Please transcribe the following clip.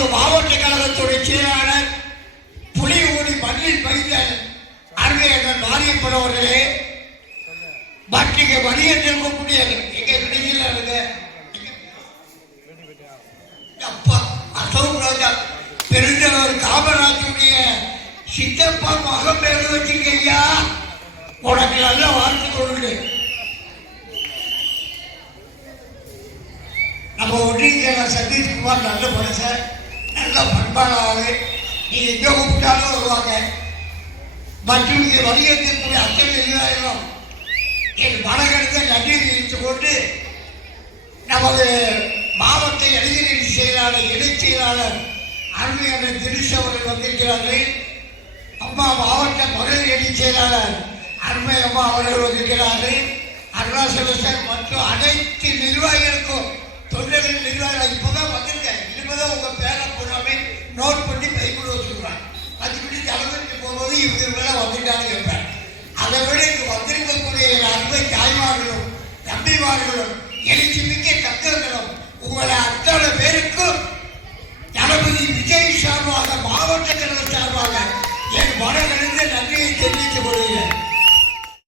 நமது மாவட்ட கழகத்துடைய செயலாளர் புலியூடி மண்ணில் பயின்ற அருமையர்கள் மாரியப்பன் அவர்களே, மற்ற வணிகத்திற்கக்கூடிய எங்க விடுதியில் இருக்க அப்பா அசோக் ராஜா பெருந்தவர் காமராஜுடைய சித்தப்பா மகம் பேர வச்சிருக்க ஐயா, உனக்கு நல்ல வாழ்த்து கொண்டு நம்ம ஒன்றிய சதீஷ்குமார் நல்ல மனுஷன், நல்ல பண்பாளாக நீ எங்க கூப்பிட்டாலும் வருவாங்க. மற்றும் இங்கே வணிகத்திற்குரிய அத்தனை நிர்வாகம் என் மனகருத்தை நன்றி தெரிவித்துக் கொண்டு நமது மாவட்ட இளைஞரணி செயலாளர் இணைச் செயலாளர் அருமையான திரிஷ் அவர்கள் வந்திருக்கிறார்கள். அம்மா மாவட்ட மகளிர் அணி செயலாளர் அருமை அம்மா அவர்கள் வந்திருக்கிறார்கள். அருணாசலசன் மற்றும் அனைத்து நிர்வாகிகளுக்கும் தொண்டர்கள் நிர்வாகிகள் இப்போதான் வந்திருக்கேன். இனிமேதான் உங்க பேரை போடாம நோட் பண்ணி கைக்குள்ள வச்சுக்கிறாங்க. அதுபடி தலைவருக்கு போகும்போது இவங்க வந்துட்டாங்க கேட்பேன். அதை விட இங்கு வந்திருக்கக்கூடிய அருமை தாய்மார்களும் தம்பிமார்களும் எழுச்சி மிக்க தங்கங்களும் உங்களை அத்தனை பேருக்கும் தளபதி விஜய் சார்பாக மாவட்ட கழக சார்பாக என் மனதிலிருந்து நன்றியை தெரிவித்துக் கொள்கிறேன்.